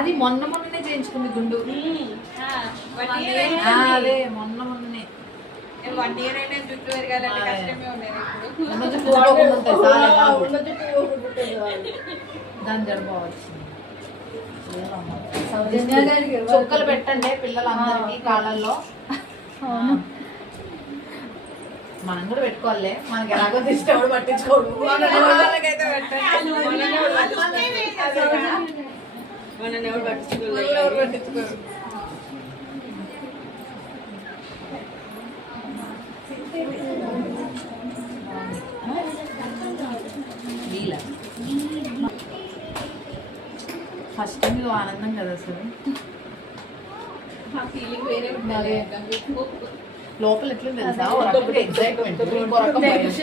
అది మొన్ననే చేయించుకుంది గుండు. అదే మొన్ననే 1 year అయినా జుట్టు పెరగాలంటే కష్టమే ఉండేది. దాని జరపవచ్చు. చుక్కలు పెట్టండి పిల్లలందరికీ కాళ్ళల్లో. మనం కూడా పెట్టుకోవాలి. మనకి ఎలాగో ఇష్టం పట్టించుకోడు. ఎవరు పట్టించుకోరు. ఫస్ట్ టైం ఇది ఆనందం కదా అసలు. లోపల ఎట్లా తెలుసా ఎగ్జైట్మెంట్.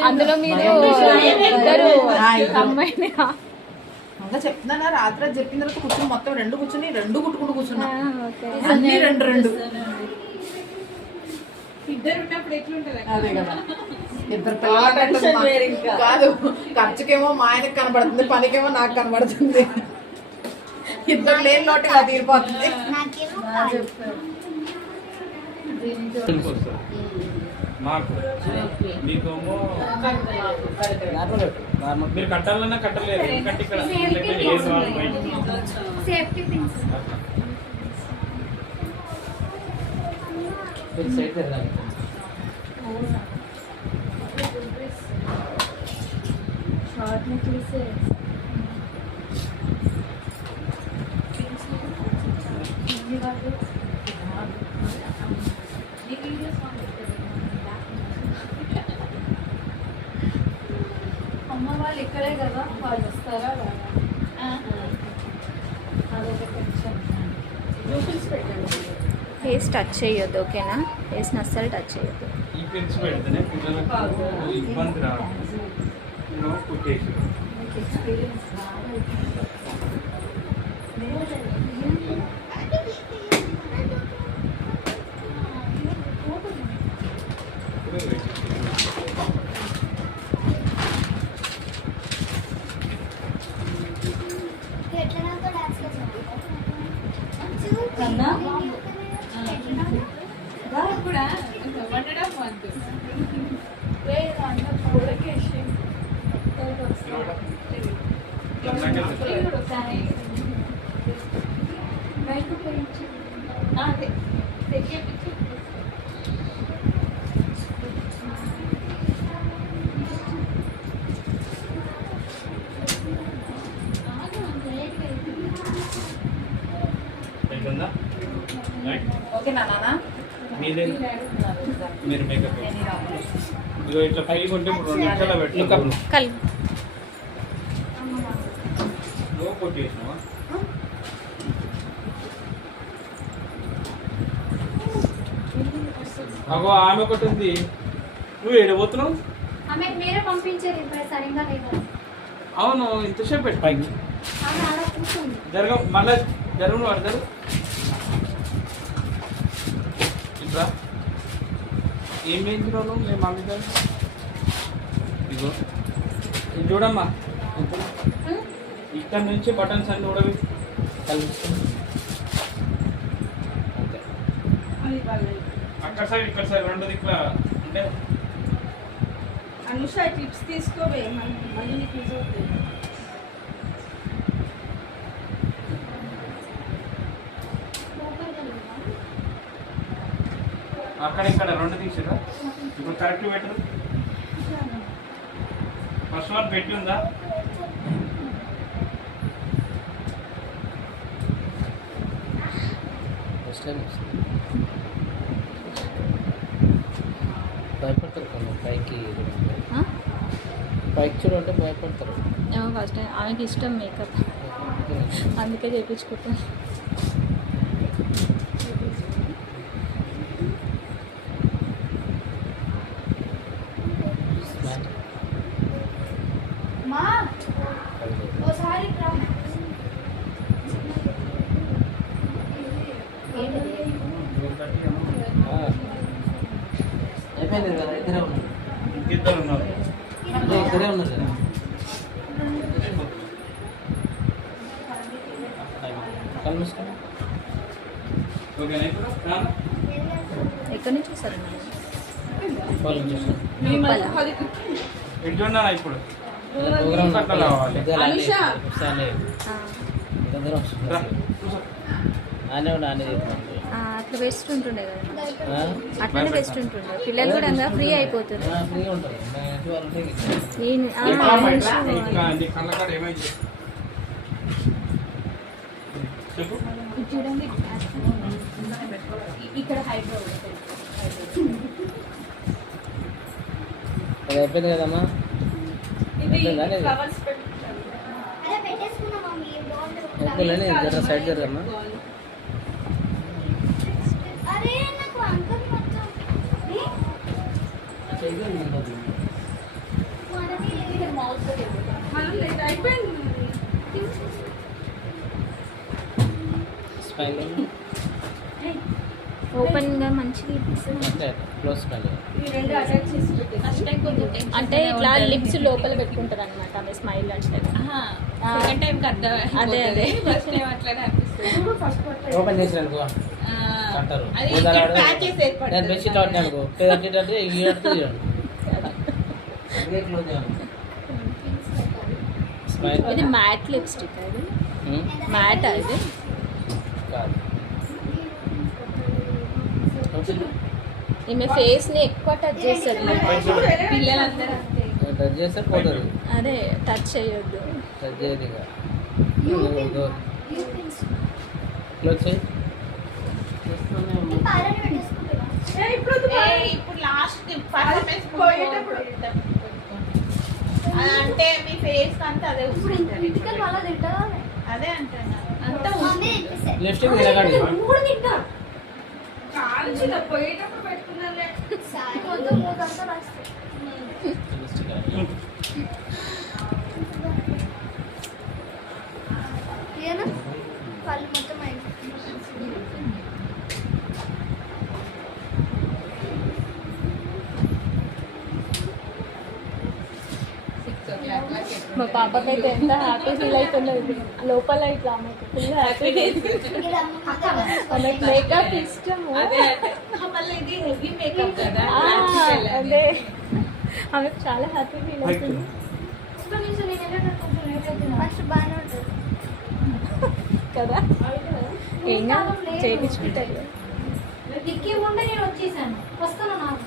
అందులో మీరు అమ్మాయిని ఇంకా చెప్తున్నానా రాత్రి చెప్పిన తర్వాత కూర్చొని మొత్తం 2 కూర్చొని 2 కుట్టుకుంటూ కూర్చున్నా. అన్ని 2 ఇద్దరు ఉన్నప్పుడు ఎట్లుంటది? అదే కదా. ఇద్దరు కాదు, ఖర్చుకేమో మా ఆయనకు కనబడుతుంది, పనికేమో నాకు కనబడుతుంది. ఇద్దరు లేని లోటు ఇలా తీరిపోతుంది. మీరు కట్టాలన్నా కట్టలేదు. ఎందుకంటే ఇక్కడ సేఫ్టీ పిన్స్ షార్ట్ నెక్లెస్ అమ్మ వాళ్ళు ఇక్కడే కదా, వాళ్ళు వస్తారా? అదొక టెన్షన్. రూపీస్ పెట్టండి. ఫేస్ టచ్ చేయొద్దు, ఓకేనా? ఫేస్ని అస్సలు టచ్ చేయొద్దు. ఈ పిన్స్ పెడితేనే పిల్లలకు ఇబ్బంది రాదు. కుట్టేసి ఎక్స్పీరియన్స్ కూడా 1.5 month ఓకేనా నాన్న? మీరు మేకప్ ఇదిగో ఇట్లా పైకి ఉంటే 2 నిమిషాలు పెట్టి కొట్టేసినావా? అగో ఆమె ఒకటి ఉంది. నువ్వు ఏడబోతున్నావు? మీరే పంపించారు సరిగ్గా లేదు. అవును, ఇంతసేపు పెట్టి పైకి జరగ మళ్ళా జరుగు పడతారు. ఇంకా ఏం వేయించినావు మేము మమ్మీ గారు? ఇగో ఇది చూడమ్మా, ఇక్కడ నుంచి బటన్స్ అన్ని కూడా కలిపిస్తుంది. అక్కడ సైడ్ ఇక్కడ సైడ్ 2 దిక్కుల అంటే అనుష టిప్స్ తీసుకోవే, మళ్ళీ నీకు యూజ్ అవుతుంది. అక్కడ ఇక్కడ 2 తీసిరా. ఇప్పుడు కరెక్ట్ పెట్టరు. ఫస్ట్ వన్ పెట్టి ఉందా? భయపడతారు కదా పైకి పైకి చూడంటే భయపడతారు. ఫస్ట్ టైం ఆమెకి ఇష్టం మేకప్, అందుకే చేయించుకుంటాను. అయిపోయింది కదా, ఇద్దరే ఉన్నారు. ఇద్దరు ఉన్నారు. ఇద్దరే ఉన్నారు కదా. కళ్ళు మూసుకోండి. ఓకేనా ఇప్పుడు రానా? ఎక్కడి నుంచి వస్తారు మేడం? వాళ్ళు చూసుకోండి. ఎటు చూడనా ఇప్పుడు ప్రోగ్రామ్ పక్కన రావాలి. అనుష. దగ్గర రా, వస్తుంది. కూర్చో. ఆనే ఉండి ఆనే చేస్తున్నాను. అట్లా బెస్ట్ ఉంటుండే కదా మేడం. ఆ? అట్లనే బెస్ట్ ఉంటుండే, పిల్లలు కూడా ఫ్రీ అయిపోతుంది. ఫ్రీగా ఉంటుంది. మా ఇంటి వాళ్ళు ఉంటే ఇక్కడ. నేను ఇట్లా బయట ఇంకా నీ కళ్ళ కాడ ఏమైంది చెప్పు. చూడండి ఇక్కడ హైడ్రో అది అయిపోయింది కదమ్మా. అయిపోయిందా లేదు? అయిపోయిందని జర సైడ్ జరగమ్మా. స్మైల్ ఓపెన్ గా మంచిగా ఇప్పిస్తుంది. అంటే క్లోజ్ స్మైల్. అంటే ఇట్లా లిప్స్ లోపల పెట్టుకుంటారు అనమాట ఆమె స్మైల్ అంటే. సెకండ్ టైం అదే, అదే. ఫస్ట్ టైం అట్లనే అనిపిస్తుంది. ఓపెన్ చేసిన అనుకో అంటారు. అది ఇక్కడ ప్యాచెస్ నేను ఏర్పడుతుంది. బెడ్షీట్ వాడిని అనుకో అంటే ఈడంటే తీయడు. అదే క్లోజ్ చేయాలి. స్మైల్ ఇది మ్యాట్ లిప్స్టిక్ అది మ్యాట్ అది కాదు. ఈమె ఫేస్ ని ఎక్కువ టచ్ చేస్తారు పిల్లలందరూ అంతే. టచ్ చేస్తే పోతుంది. అదే టచ్ చేయొద్దు. టచ్ చేయదు ఇక. క్లోజ్ చేయి. ఇప్పుడు లాస్ట్ పర్ఫార్మెన్స్ పోయేటప్పుడు అంటే మీ ఫేస్ అంతా అదే వస్తుంది. అదే అంటున్నా అంతా లిప్స్టిక్ తిరగండి. పోయేటప్పుడు పెట్టుకున్నాలే. పళ్ళు మొత్తం మా పాపకైతే ఎంత హ్యాపీ ఫీల్ అవుతున్నది లోపల ఇట్లా ఆమెకు ఫుల్ హ్యాపీ. ఆమెకు మేకప్ ఇష్టము. అదే మళ్ళీ ఇది హెవీ మేకప్ కదా. అదే ఆమెకు చాలా హ్యాపీ ఫీల్ అవుతుంది ఫస్ట్ బాగానే ఉంటుంది కదా. ఏం చేయించుకుంటారు. టిక్కీ ఉంటే నేను వచ్చేసాను వస్తాను నాకు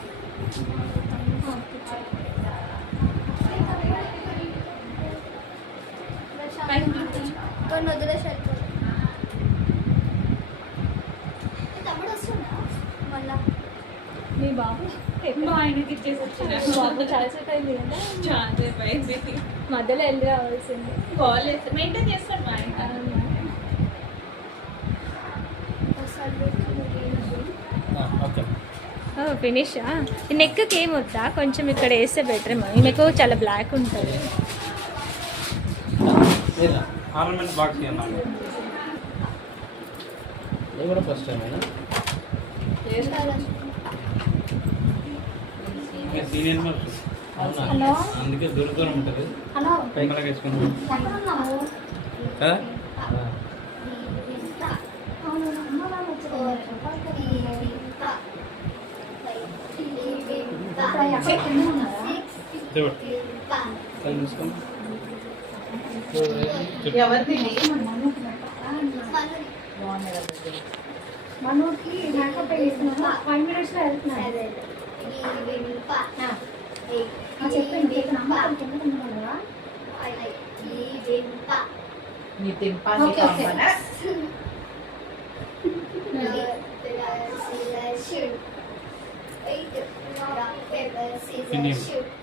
కొన్ని వదిలేసారు తమ్ముడు వస్తున్నా మళ్ళా మీ బాబు మా ఆయనకి ఇచ్చేసి వచ్చిన బాబు చాలా సేపు అయింది కదా, చాలా అయిపోయింది. మధ్యలో వెళ్ళి రావాల్సింది. కాలేజ్ మెయింటైన్ చేస్తాను మా ఆయన. ఓకే. ఫినిష్. ఈ నెక్కి ఏం వద్దా, కొంచెం ఇక్కడ వేస్తే బెటర్ ఏమో. ఈ నెక్ చాలా బ్లాక్ ఉంటుంది. ఆర్నమెంట్ బాక్స్ ఇవ్వాలి. ఇది కూడా ఫస్ట్ టైం సీనియర్ మర్స్ అవునా? అందుకే దూరం దూరం ఉంటుంది. హలో పైకి వేసుకున్నాం కదా. కళ్ళు మూసుకోండి. ఎవరిది మనోకి మేకప్ వేస్తున్నాను 5 minutes లో వెళ్తున్నాను. చెప్పండి కదా. నీ తింపా ఓకే, ఓకే. Indian.